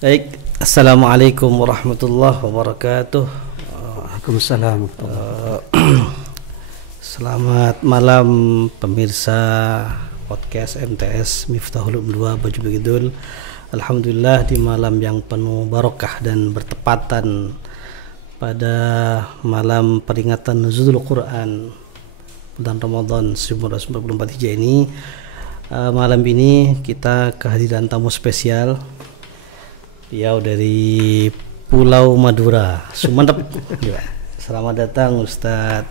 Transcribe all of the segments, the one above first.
Baik, assalamualaikum warahmatullahi wabarakatuh. Waalaikumsalam. Selamat malam pemirsa podcast MTS Miftahul Ulum 2 Baju Begidul. Alhamdulillah di malam yang penuh barokah dan bertepatan pada malam peringatan Nuzulul Quran bulan Ramadan 1444 Hijriah ini, malam ini kita kehadiran tamu spesial. Beliau dari Pulau Madura, Sumeneb. Selamat datang Ustadz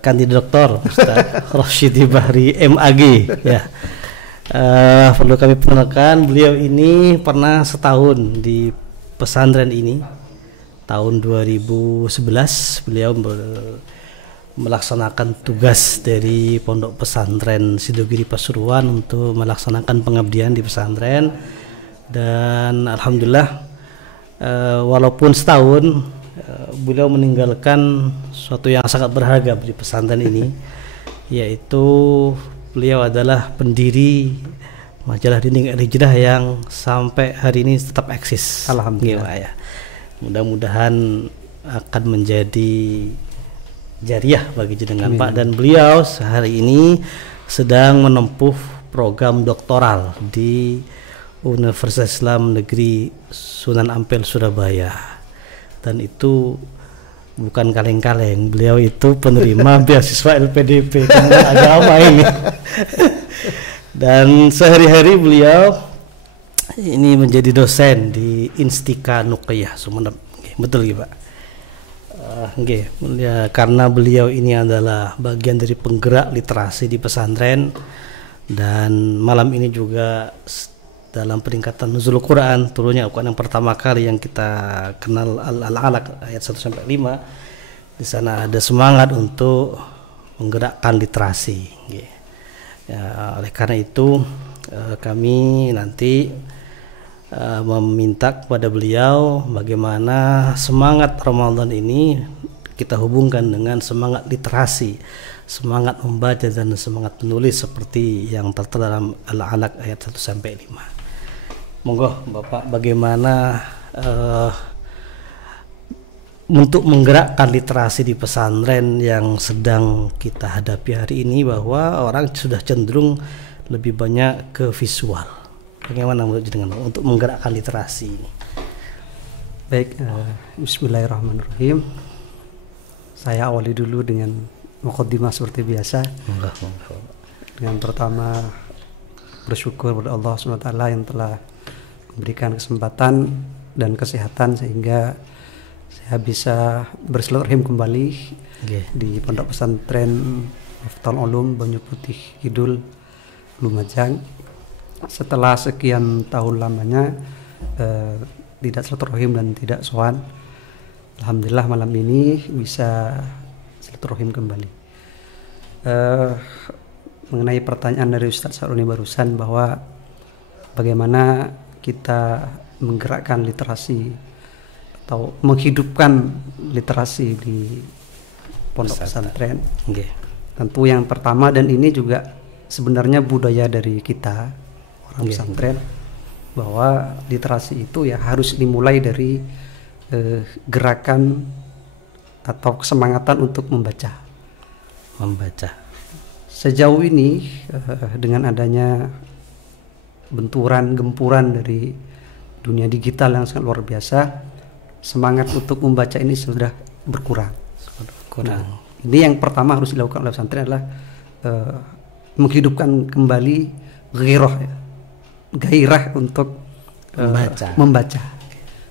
Kandida Doktor Ustadz Rosyidi Bahri MAG. Ya, perlu kami perkenalkan, beliau ini pernah setahun di pesantren ini. Tahun 2011 beliau melaksanakan tugas dari Pondok Pesantren Sidogiri Pasuruan untuk melaksanakan pengabdian di pesantren. Dan alhamdulillah, walaupun setahun, beliau meninggalkan sesuatu yang sangat berharga di pesantren ini, yaitu beliau adalah pendiri majalah Dinding Al-Hijrah yang sampai hari ini tetap eksis. Alhamdulillah. Ya. Mudah-mudahan akan menjadi jariah bagi jenengan, Pak. Dan beliau sehari ini sedang menempuh program doktoral di Universitas Islam Negeri Sunan Ampel Surabaya, dan itu bukan kaleng-kaleng, beliau itu penerima beasiswa LPDP agama ini. Dan sehari-hari beliau ini menjadi dosen di Instika Nuqiyah Sumeneb. Betul ya, Pak? Ya, karena beliau ini adalah bagian dari penggerak literasi di pesantren, dan malam ini juga dalam peringatan Nuzul Quran, turunnya Al-Quran yang pertama kali yang kita kenal, Al-Alaq ayat 1 sampai 5. Di sana ada semangat untuk menggerakkan literasi. Ya, oleh karena itu kami nanti meminta kepada beliau bagaimana semangat Ramadan ini kita hubungkan dengan semangat literasi, semangat membaca dan semangat menulis seperti yang tertera dalam Al-Alaq ayat 1 sampai 5. Monggo Bapak, bagaimana untuk menggerakkan literasi di pesantren yang sedang kita hadapi hari ini, bahwa orang sudah cenderung lebih banyak ke visual. Bagaimana menurut jenengan untuk menggerakkan literasi ini? Baik, bismillahirrahmanirrahim. Saya awali dulu dengan muqaddimah seperti biasa. Monggo. Dengan pertama bersyukur kepada Allah SWT yang telah memberikan kesempatan dan kesehatan sehingga saya bisa bersilaturahim kembali di Pondok Pesantren Miftahul Ulum Banyu Putih Kidul, Lumajang. Setelah sekian tahun lamanya tidak silaturahim dan tidak sowan, alhamdulillah malam ini bisa silaturahim kembali. Mengenai pertanyaan dari Ustadz Saruni barusan bahwa bagaimana kita menggerakkan literasi atau menghidupkan literasi di pondok pesantren. Tentu yang pertama, dan ini juga sebenarnya budaya dari kita orang pesantren, bahwa literasi itu ya harus dimulai dari gerakan atau kesemangatan untuk membaca. Sejauh ini dengan adanya benturan gempuran dari dunia digital yang sangat luar biasa, semangat untuk membaca ini sudah berkurang. Nah, ini yang pertama harus dilakukan oleh pesantren adalah menghidupkan kembali gairah untuk membaca.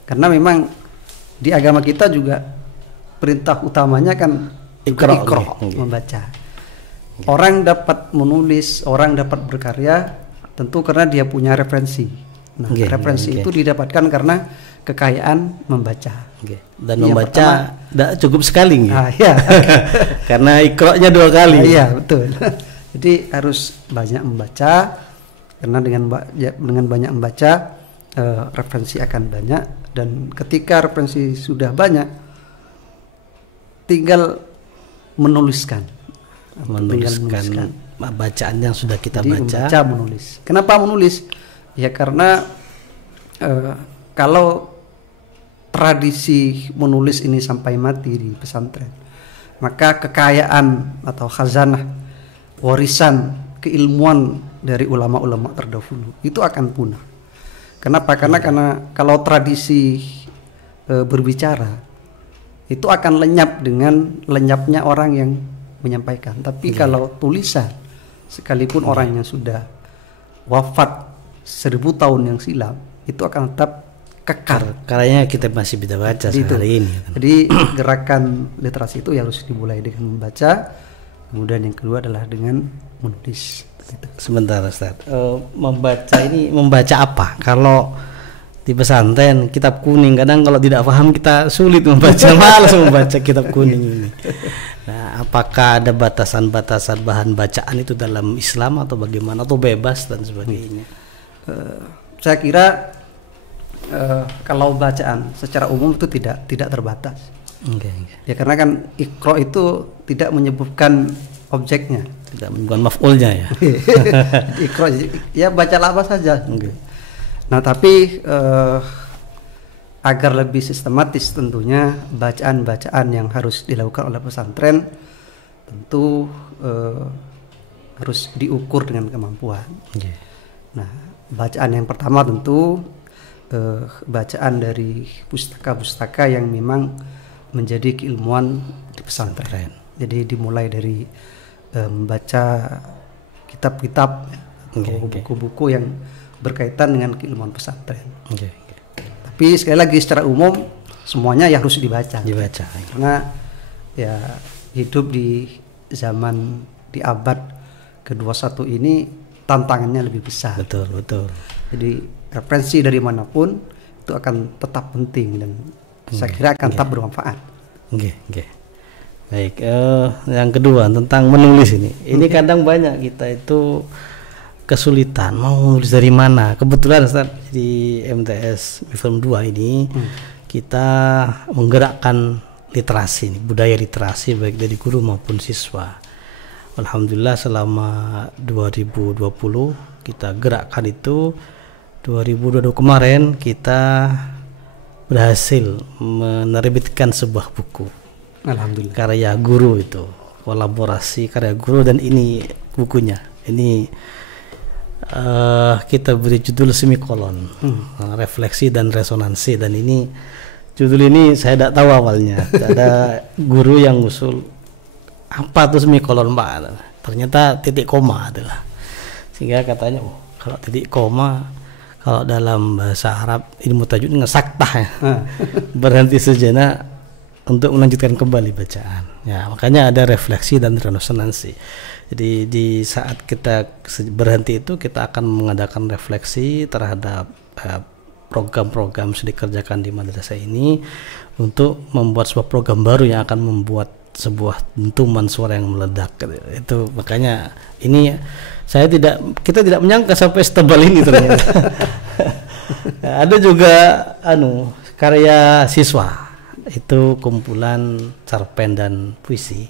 Karena memang di agama kita juga perintah utamanya kan Iqra, membaca. Orang dapat menulis, orang dapat berkarya tentu karena dia punya referensi. Nah, referensi itu didapatkan karena kekayaan membaca. Dan membaca tidak cukup sekali. Ya. Karena Iqra-nya 2 kali. Iya, betul. Jadi harus banyak membaca, karena dengan banyak membaca referensi akan banyak, dan ketika referensi sudah banyak tinggal menuliskan bacaan yang sudah kita baca. Menulis. Kenapa menulis? Ya karena kalau tradisi menulis ini sampai mati di pesantren, maka kekayaan atau khazanah warisan keilmuan dari ulama-ulama terdahulu itu akan punah. Kenapa? Karena kalau tradisi berbicara itu akan lenyap dengan lenyapnya orang yang menyampaikan. Tapi kalau tulisan, sekalipun orang yang sudah wafat 1000 tahun yang silam, itu akan tetap kekal. Karyanya kita masih bisa baca hari ini. Jadi gerakan literasi itu harus dimulai dengan membaca, kemudian yang kedua adalah dengan menulis. Sebentar Ustaz, membaca apa? Kalau di pesantren kitab kuning, kadang kalau tidak paham kita sulit membaca, malas membaca kitab kuning ini. Nah, apakah ada batasan-batasan bahan bacaan itu dalam Islam atau bagaimana, atau bebas dan sebagainya? Saya kira kalau bacaan secara umum itu tidak terbatas. Ya karena kan Iqra itu tidak menyebutkan objeknya, tidak menyebutkan maf'ulnya ya. Iqra ya bacalah apa saja. Nah tapi agar lebih sistematis tentunya bacaan-bacaan yang harus dilakukan oleh pesantren tentu harus diukur dengan kemampuan. Nah bacaan yang pertama tentu bacaan dari pustaka-pustaka yang memang menjadi keilmuan di pesantren. Jadi dimulai dari membaca kitab-kitab atau buku-buku yang berkaitan dengan keilmuan pesantren. Tapi sekali lagi secara umum semuanya ya harus dibaca. Karena ya hidup di zaman di abad ke-21 ini tantangannya lebih besar. Betul. Jadi referensi dari manapun itu akan tetap penting dan saya kira akan tetap bermanfaat. Baik, yang kedua tentang menulis ini. Ini kadang banyak kita itu kesulitan mau menulis dari mana. Kebetulan Ustaz, di MTS Film 2 ini kita menggerakkan literasi, budaya literasi baik dari guru maupun siswa. Alhamdulillah selama 2020 kita gerakkan itu. 2022 kemarin kita berhasil menerbitkan sebuah buku. Alhamdulillah. Karya guru itu, kolaborasi karya guru, dan ini bukunya. Ini kita beri judul semikolon, refleksi dan resonansi, dan ini judul ini saya tidak tahu awalnya. Ada guru yang usul apa tuh semikolon Pak? Ternyata titik koma adalah. Sehingga katanya kalau titik koma kalau dalam bahasa Arab ilmu tajwid dengan saktah ya. Berhenti sejenak untuk melanjutkan kembali bacaan. Ya, makanya ada refleksi dan resonansi. Jadi di saat kita berhenti itu kita akan mengadakan refleksi terhadap program-program yang dikerjakan di madrasah ini untuk membuat sebuah program baru yang akan membuat sebuah dentuman suara yang meledak. Itu makanya ini kita tidak menyangka sampai setebal ini ternyata. Ada juga karya siswa, itu kumpulan cerpen dan puisi.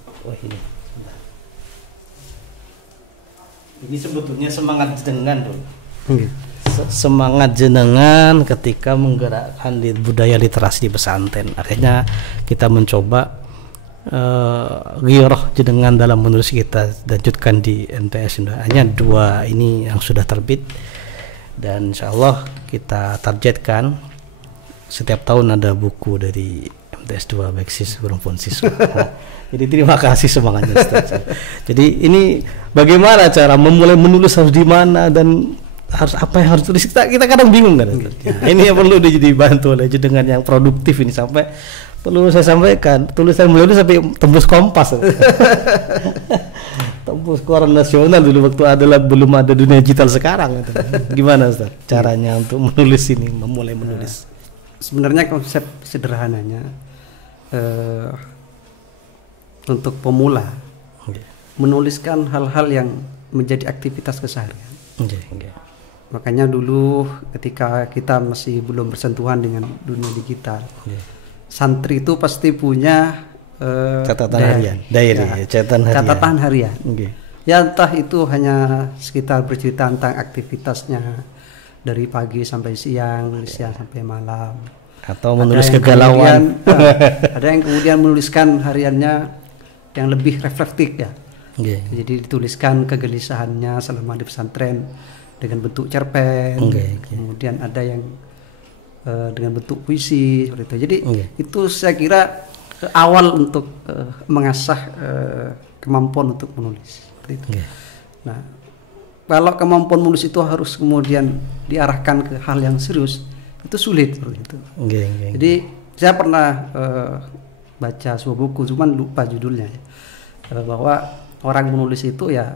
Ini sebetulnya semangat jenengan dulu. Semangat jenengan ketika menggerakkan budaya literasi di pesantren. Akhirnya kita mencoba ghiroh jenengan dalam menulis, kita lanjutkan di MTS. Hanya 2 ini yang sudah terbit, dan insyaallah kita targetkan setiap tahun ada buku dari MTS 2 baik siswa maupun siswa. Jadi terima kasih semangatnya Ustaz. Jadi ini bagaimana cara memulai menulis, harus di mana dan harus apa yang harus tulis, kita kadang bingung kan. Ya, ini yang perlu dibantu oleh jenengan yang produktif ini. Sampai perlu saya sampaikan, tulisan beliau itu sampai tembus Kompas. Tembus koran nasional dulu waktu belum ada dunia digital sekarang. Gimana Ustaz caranya untuk menulis ini, memulai menulis? Sebenarnya konsep sederhananya untuk pemula menuliskan hal-hal yang menjadi aktivitas keseharian. Makanya dulu ketika kita masih belum bersentuhan dengan dunia digital, santri itu pasti punya catatan harian, diary, catatan harian. Ya entah itu hanya sekitar bercerita tentang aktivitasnya dari pagi sampai siang, siang sampai malam. Atau menulis kegalauan. Ada yang kemudian menuliskan hariannya yang lebih reflektif ya. Jadi dituliskan kegelisahannya selama di pesantren dengan bentuk cerpen. Kemudian ada yang dengan bentuk puisi seperti itu. Jadi itu saya kira awal untuk mengasah kemampuan untuk menulis. Seperti itu. Nah, kalau kemampuan menulis itu harus kemudian diarahkan ke hal yang serius, itu sulit seperti itu. Jadi saya pernah baca sebuah buku, cuman lupa judulnya, bahwa orang menulis itu ya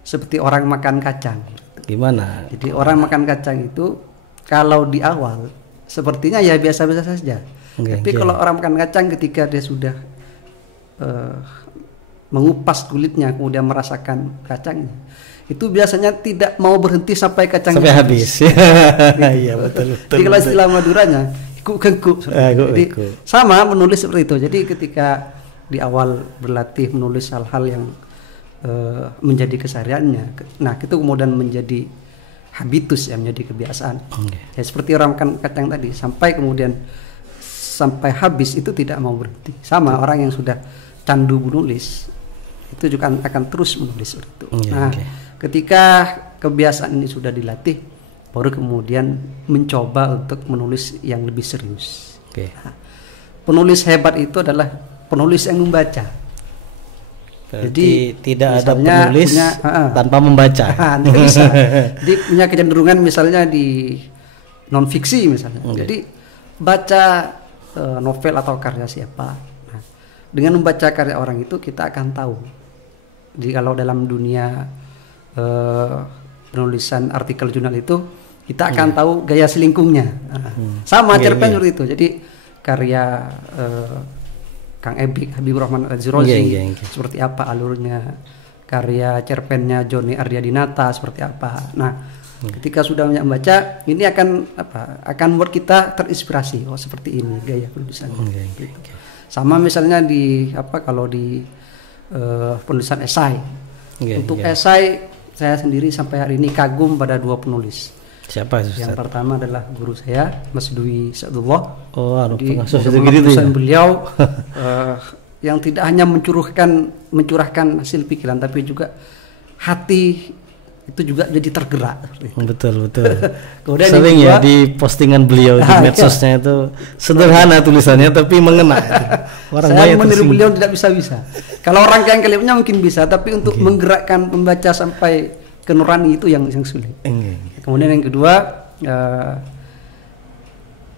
seperti orang makan kacang. Gimana? Jadi orang makan kacang itu kalau di awal sepertinya ya biasa-biasa saja. Tapi kalau orang makan kacang ketika dia sudah mengupas kulitnya kemudian merasakan kacangnya, itu biasanya tidak mau berhenti sampai kacangnya habis. Iya betul. Jadi kalau istilah Maduranya ikut-ikut. Jadi sama menulis seperti itu. Jadi ketika di awal berlatih menulis hal-hal yang menjadi kesehariannya, nah itu kemudian menjadi habitus ya, menjadi kebiasaan. Ya seperti orang makan kacang tadi, sampai kemudian sampai habis itu tidak mau berhenti. Sama orang yang sudah candu menulis itu juga akan terus menulis itu. Ketika kebiasaan ini sudah dilatih, baru kemudian mencoba untuk menulis yang lebih serius. Nah, penulis hebat itu adalah penulis yang membaca. Jadi tidak ada penulis tanpa membaca. Bisa. Jadi punya kecenderungan misalnya di non fiksi misalnya. Jadi baca novel atau karya siapa. Nah, dengan membaca karya orang itu kita akan tahu. Jadi kalau dalam dunia penulisan artikel jurnal itu kita akan tahu gaya selingkungnya. Sama cerpen seperti itu. Jadi karya Kang Habibur Rahman Az-Zirozi seperti apa alurnya, karya cerpennya Joni Ardiadinata seperti apa. Nah, ketika sudah banyak membaca, ini akan membuat kita terinspirasi. Oh, seperti ini gaya penulisannya. Sama misalnya kalau di penulisan esai. Untuk esai saya sendiri sampai hari ini kagum pada dua penulis. Siapa Ustaz? Yang pertama adalah guru saya, Mas Dwi Sa'dullah. Di penulisan beliau yang tidak hanya mencurahkan hasil pikiran, tapi juga hati itu juga jadi tergerak. Betul. Kemudian sering ya di postingan beliau di medsosnya itu sederhana tulisannya tapi mengena. Saya meniru beliau tidak bisa. Kalau orang yang kalimatnya mungkin bisa, tapi untuk menggerakkan pembaca sampai ke nurani itu yang sulit. Kemudian yang kedua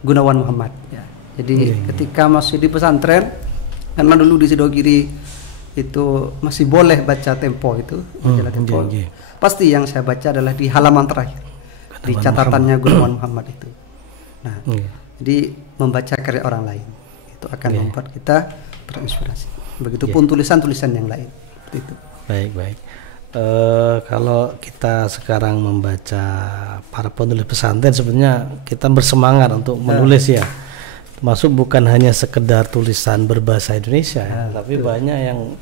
Gunawan Muhammad ya. Jadi ketika masih di pesantren, karena dulu di Sidogiri itu masih boleh baca Tempo itu, majalah Tempo. Pasti yang saya baca adalah di halaman terakhir di catatannya Gunawan Muhammad itu. Nah, jadi membaca karya orang lain itu akan membuat kita terinspirasi. Begitupun tulisan-tulisan yang lain. Itu. Baik. Kalau kita sekarang membaca para penulis pesantren, sebenarnya kita bersemangat untuk menulis ya. Termasuk bukan hanya sekedar tulisan berbahasa Indonesia, tapi banyak yang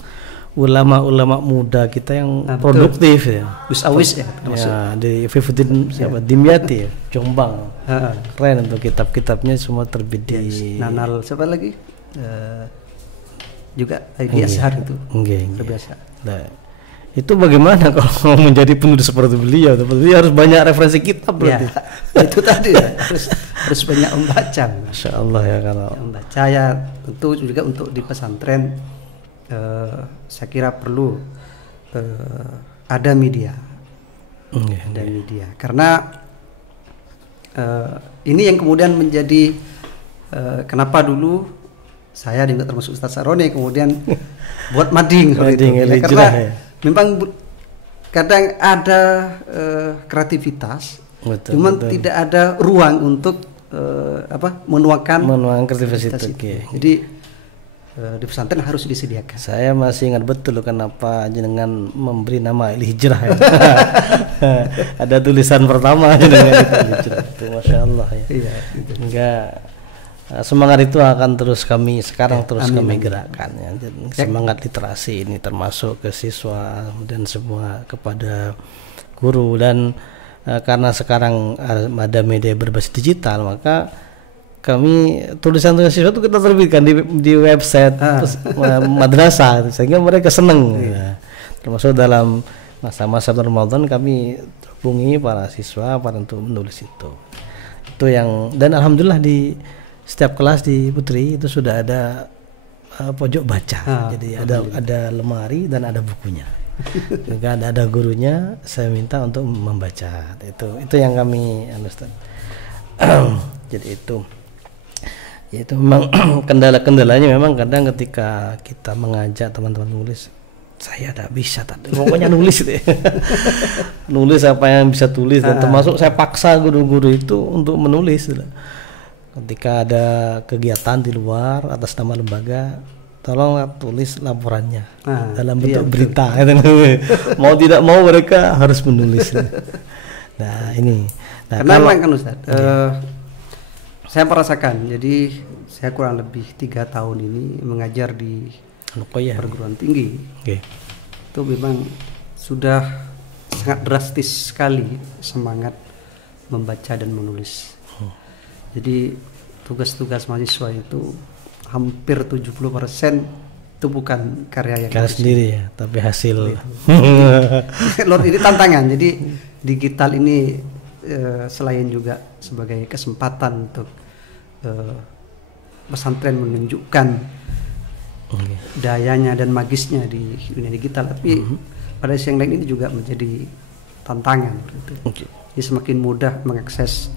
ulama-ulama muda kita yang produktif ya. Gus Awis ya. Di Fifuddin Dimyati ya, Jombang. Keren untuk kitab-kitabnya semua terbit di Nanal siapa lagi? Juga di Ashar itu. Terbiasa. Itu bagaimana kalau menjadi penulis seperti beliau? Beliau harus banyak referensi kitab berarti. Itu tadi ya, harus banyak membaca. Masya Allah ya, kalau membaca ya tentu juga untuk di pesantren saya kira perlu ada media. Media. Karena ini yang kemudian menjadi kenapa dulu saya juga termasuk Ustaz Saroni kemudian buat mading karena memang kadang ada kreativitas, cuman tidak ada ruang untuk menuangkan kreativitas itu. Jadi di pesantren harus disediakan. Saya masih ingat betul kenapa jenengan memberi nama Al-Hijrah ya. Ada tulisan pertama dengan Al-Hijrah itu, Masya Allah ya. Iya, gitu. Enggak, semangat itu akan terus kami kami gerakkan ya. Semangat literasi ini termasuk ke siswa dan semua kepada guru, dan karena sekarang ada media berbasis digital, maka kami tulisan-tulisan siswa itu kita terbitkan di website terus, madrasah, sehingga mereka senang. Ya. Termasuk dalam masa-masa Ramadan kami hubungi para siswa untuk menulis itu yang, dan alhamdulillah di setiap kelas di Putri itu sudah ada pojok baca. Jadi ada lemari dan ada bukunya. Jika ada gurunya, saya minta untuk membaca. Itu yang kami understand. Jadi itu memang kendala-kendalanya memang kadang ketika kita mengajak teman-teman nulis, saya tidak bisa pokoknya nulis deh. Nulis apa yang bisa tulis, dan termasuk saya paksa guru-guru itu untuk menulis. Ketika ada kegiatan di luar atas nama lembaga, tolong tulis laporannya dalam bentuk berita. Mau tidak mau mereka harus menulis. Nah ini. Karena memang kan Ustaz, saya merasakan. Jadi saya kurang lebih 3 tahun ini mengajar di perguruan tinggi. Itu memang sudah sangat drastis sekali semangat membaca dan menulis. Jadi tugas-tugas mahasiswa itu hampir 70% itu bukan karya yang sendiri ya, tapi hasil. Ini tantangan. Jadi digital ini selain juga sebagai kesempatan untuk pesantren menunjukkan dayanya dan magisnya di dunia digital, tapi pada sisi yang lain ini juga menjadi tantangan. Jadi semakin mudah mengakses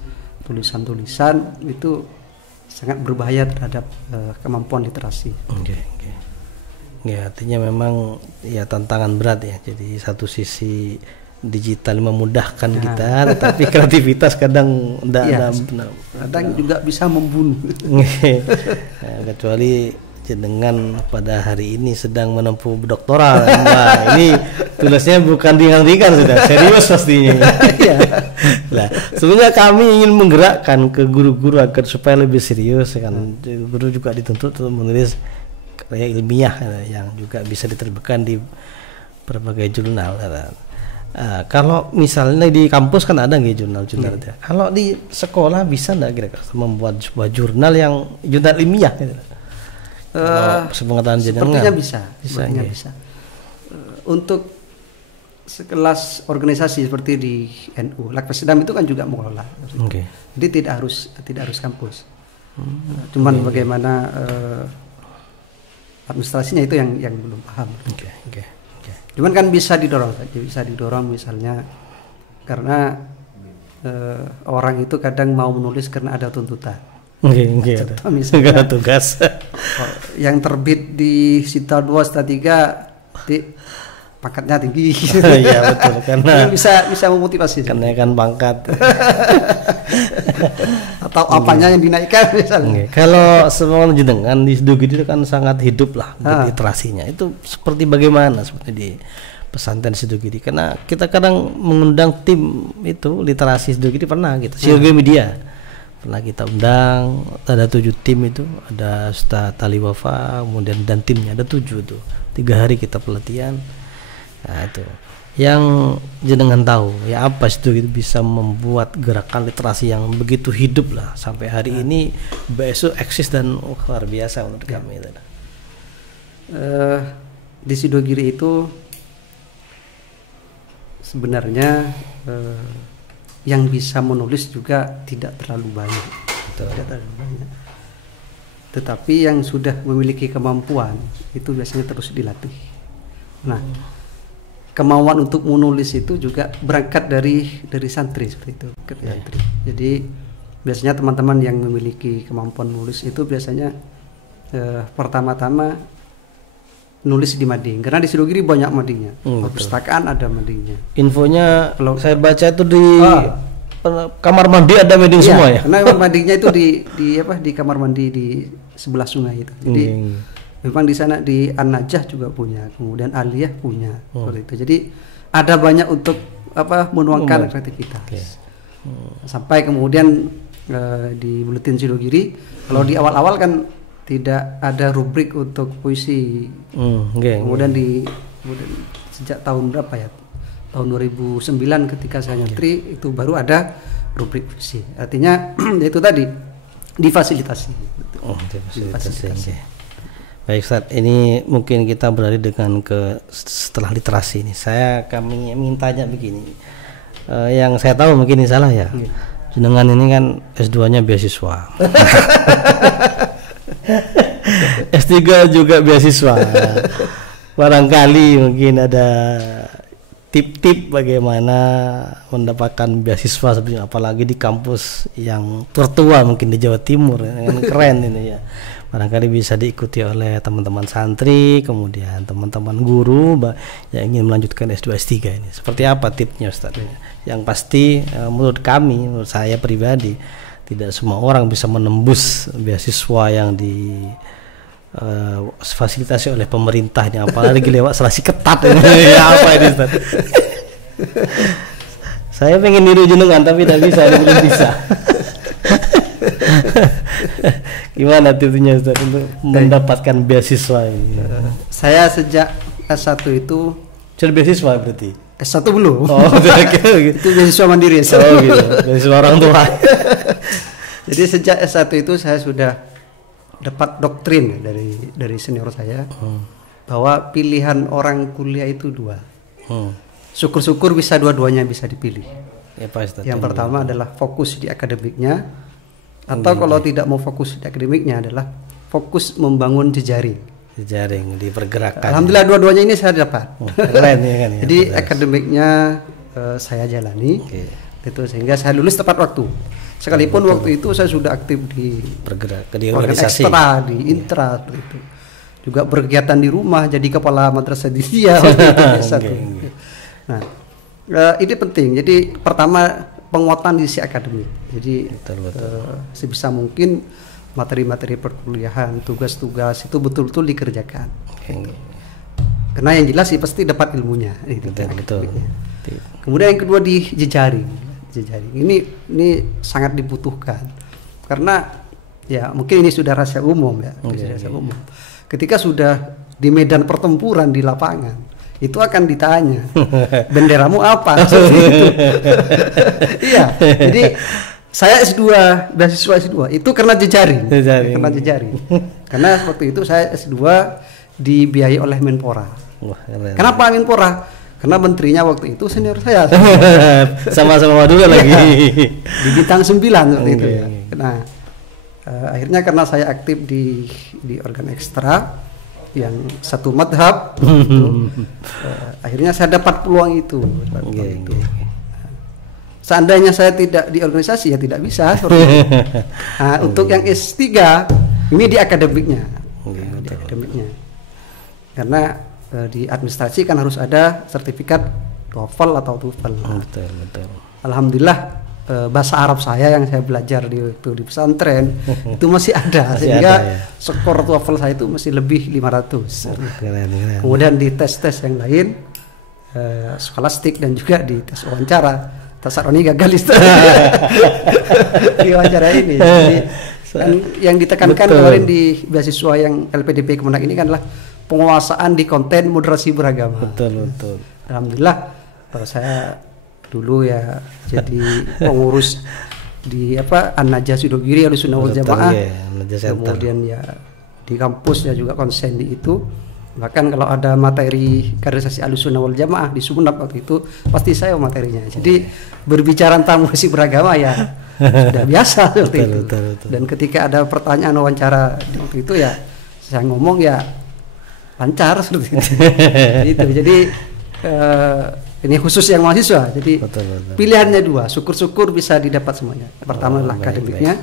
tulisan-tulisan itu sangat berbahaya terhadap kemampuan literasi. Ya, artinya memang ya tantangan berat ya. Jadi satu sisi digital memudahkan kita, tetapi kreativitas kadang kadang juga bisa membunuh. Kecuali dengan pada hari ini sedang menempuh doktoral. Nah, ini tulisnya bukan ringan-ringan, sudah serius pastinya. Nah, sebenarnya kami ingin menggerakkan ke guru-guru agar supaya lebih serius, kan. Guru juga dituntut untuk menulis karya ilmiah yang juga bisa diterbitkan di berbagai jurnal. Kalau misalnya di kampus kan ada nggak jurnal-jurnal itu. Kalau di sekolah bisa nggak kira-kira membuat sebuah jurnal yang jurnal ilmiah gitu? Sepengetahuan sepertinya bisa. Untuk sekelas organisasi seperti di NU, Lakpesedam itu kan juga mengelola. Jadi tidak harus kampus. Cuman bagaimana administrasinya itu yang belum paham. Cuman kan bisa didorong misalnya, karena orang itu kadang mau menulis karena ada tuntutan. Misalnya tugas yang terbit di Sita 2 Sita 3 pangkatnya tinggi. Iya betul, karena bisa memotivasi kenaikan pangkat atau apanya yang dinaikkan misalnya. Kalau semua jenengan di Sidogiri itu kan sangat hidup lah literasinya. Itu seperti bagaimana seperti di pesantren Sidogiri? Karena kita kadang mengundang tim itu literasi Sidogiri, pernah kita Sidogiri Media pernah kita undang, ada 7 tim itu, ada Ustaz Ali Wafa kemudian dan timnya ada 7 tuh, 3 hari kita pelatihan. Nah itu yang jenengan tahu ya, apa itu bisa membuat gerakan literasi yang begitu hidup lah sampai hari ini BSU eksis dan luar biasa menurut kami itu. Di Sidogiri itu sebenarnya yang bisa menulis juga tidak terlalu banyak. Tetapi yang sudah memiliki kemampuan itu biasanya terus dilatih. Nah, kemauan untuk menulis itu juga berangkat dari santri seperti itu. Santri. Jadi biasanya teman-teman yang memiliki kemampuan menulis itu biasanya pertama-tama nulis di mading, karena di Sidogiri banyak madingnya. Perpustakaan ada madingnya. Infonya kalau saya baca itu di kamar mandi ada mading semua ya. Karena madingnya itu di kamar mandi di sebelah sungai itu. Jadi memang di sana di An-Najah juga punya, kemudian Aliyah punya seperti itu. Jadi ada banyak untuk menuangkan kreativitas. Sampai kemudian di Buletin Sidogiri kalau di awal-awal kan tidak ada rubrik untuk puisi. Kemudian sejak tahun berapa ya? tahun 2009 ketika saya nyantri itu baru ada rubrik visi. Artinya itu tadi difasilitasi. Difasilitasi. Baik Ustaz, ini mungkin kita beralih dengan ke setelah literasi ini. Kami mintanya begini. Yang saya tahu mungkin ini salah ya. Jenengan ini kan S2-nya beasiswa. S3 juga beasiswa. Barangkali mungkin ada tip-tip bagaimana mendapatkan beasiswa sebenarnya, apalagi di kampus yang tertua mungkin di Jawa Timur, yang keren ini ya. Barangkali bisa diikuti oleh teman-teman santri, kemudian teman-teman guru yang ingin melanjutkan S2 S3 ini. Seperti apa tipnya Ustaz? Yang pasti menurut menurut saya pribadi, tidak semua orang bisa menembus beasiswa yang fasilitasi oleh pemerintahnya, apalagi lewat seleksi ketat ini. Apa ini Ustaz? Saya pengen niru jenengan tapi tidak bisa, belum bisa. Gimana tipsnya Ustaz untuk mendapatkan beasiswa ini? Saya sejak S1 itu sudah beasiswa berarti? S1 belum. Oh, gitu. Itu beasiswa mandiri. Oh gitu, beasiswa orang tua. Jadi sejak S1 itu saya sudah dapat doktrin dari senior saya bahwa pilihan orang kuliah itu dua. Syukur-syukur bisa dua-duanya bisa dipilih. Ya, Pak Ustaz, yang pertama adalah fokus di akademiknya, atau kalau tidak mau fokus di akademiknya adalah fokus membangun jejaring di pergerakan. Alhamdulillah dua-duanya ini saya dapat. Keren ya kan ya. Jadi akademiknya saya jalani, itu sehingga saya lulus tepat waktu. Sekalipun waktu itu saya sudah aktif di organisasi, ekstra, di intra, itu juga berkegiatan di rumah, jadi kepala madrasah di dia. Nah, ini penting. Jadi pertama penguatan di sisi akademik. Jadi sebisa mungkin materi-materi perkuliahan, tugas-tugas itu betul-betul dikerjakan. Karena yang jelas sih pasti dapat ilmunya. Betul. Kemudian yang kedua di jejaring. Ini sangat dibutuhkan karena ya mungkin ini sudah rahasia umum ya. Ketika sudah di medan pertempuran di lapangan itu akan ditanya benderamu apa. Iya, jadi saya S2 beasiswa S2 itu karena jejaring. Karena waktu itu saya S2 dibiayai oleh Menpora. Kenapa Menpora? Karena menterinya waktu itu senior saya. Sama-sama Madura lagi. Di bintang 9 waktu itu ya. Nah, akhirnya karena saya aktif di organ ekstra yang satu madhab, akhirnya saya dapat peluang itu. Seandainya saya tidak di organisasi ya tidak bisa. Nah, untuk yang S3 ini di akademiknya. Karena di administrasi kan harus ada sertifikat TOEFL atau TOEFL. Betul. Alhamdulillah bahasa Arab saya yang saya belajar di pesantren itu masih ada, sehingga skor TOEFL saya itu masih lebih 500. Keren. Kemudian di tes-tes yang lain skolastik dan juga di tes wawancara, Tasaroni gagal di wawancara ini. Jadi, yang ditekankan kemarin di beasiswa yang LPDP Kemenang ini kan adalah penguasaan di konten moderasi beragama. Betul. Alhamdulillah saya dulu ya jadi pengurus di An-Najah Sidogiri Ahlussunnah wal Jamaah. Kemudian ya di kampus ya juga konsen di itu. Bahkan kalau ada materi kaderisasi Ahlussunnah wal Jamaah di Sumeneb waktu itu pasti saya materinya. Jadi berbicara tentang moderasi beragama ya sudah biasa seperti itu. Dan ketika ada pertanyaan wawancara waktu itu ya saya ngomong ya lancar seperti itu. Gitu. Jadi ini khusus yang mahasiswa. Jadi pilihannya dua. Syukur-syukur bisa didapat semuanya. Pertama adalah akademiknya,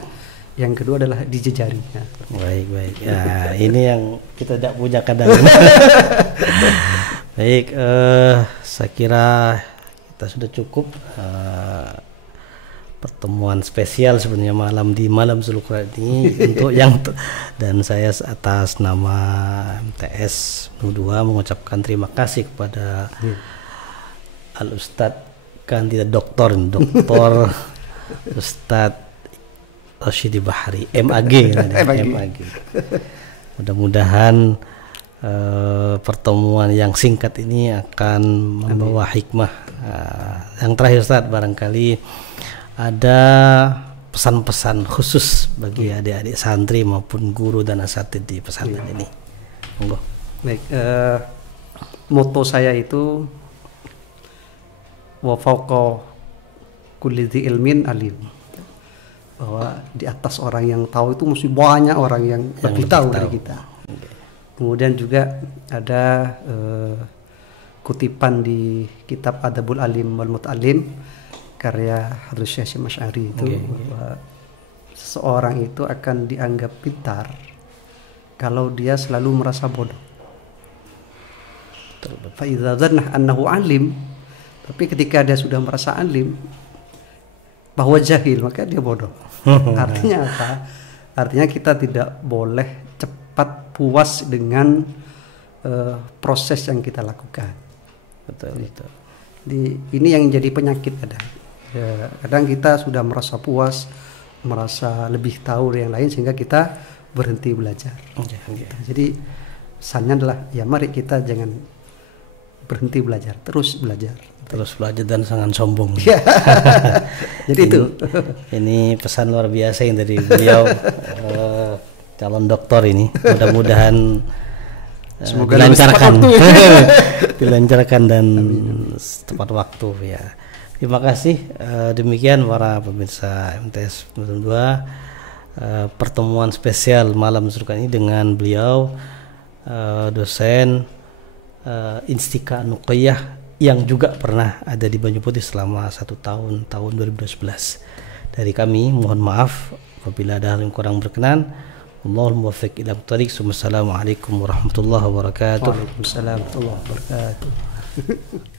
yang kedua adalah di jejaringnya. Baik. Ya, ini yang kita tidak punya kadang. Baik, saya kira kita sudah cukup. Pertemuan spesial sebenarnya malam Zulquran ini untuk yang dan saya atas nama MTS 02 mengucapkan terima kasih kepada Al Ustadz Kandidat Doktor Ustadz Rasyidi Bahari MAG. Mudah-mudahan pertemuan yang singkat ini akan membawa hikmah Yang terakhir Ustaz, barangkali ada pesan-pesan khusus bagi adik-adik santri maupun guru dan asatidz di pesantren ini. Monggo. Baik, moto saya itu wa fawqa kulli dzi ilmin alim, bahwa di atas orang yang tahu itu mesti banyak orang yang lebih tahu dari kita. Kemudian juga ada kutipan di kitab Adabul Alim wal Muta'allim karya Hadrah Syekh Asy'ari itu, bahwa seseorang itu akan dianggap pintar kalau dia selalu merasa bodoh. Fa idza dzanna annahu alim, tapi ketika dia sudah merasa alim bahwa jahil, maka dia bodoh. Artinya apa? Artinya kita tidak boleh cepat puas dengan proses yang kita lakukan. Betul. Ini yang jadi penyakit kadang. Kadang kita sudah merasa puas, merasa lebih tahu dari yang lain sehingga kita berhenti belajar. Jadi pesannya adalah ya mari kita jangan berhenti belajar, terus belajar dan jangan sombong. Jadi itu. Ini pesan luar biasa yang dari beliau, calon doktor ini. Mudah-mudahan semoga dilancarkan dan tepat waktu ya. Terima kasih. Demikian para pemirsa MTS 92, pertemuan spesial malam Nuzul ini dengan beliau, dosen Instika Nuqiyah yang juga pernah ada di Banyu Putih selama 1 tahun 2012. Dari kami mohon maaf apabila ada hal yang kurang berkenan. Allahumma muwaffiq ila thariq. Wassalamualaikum warahmatullahi wabarakatuh. Waalaikumsalam warahmatullahi wabarakatuh.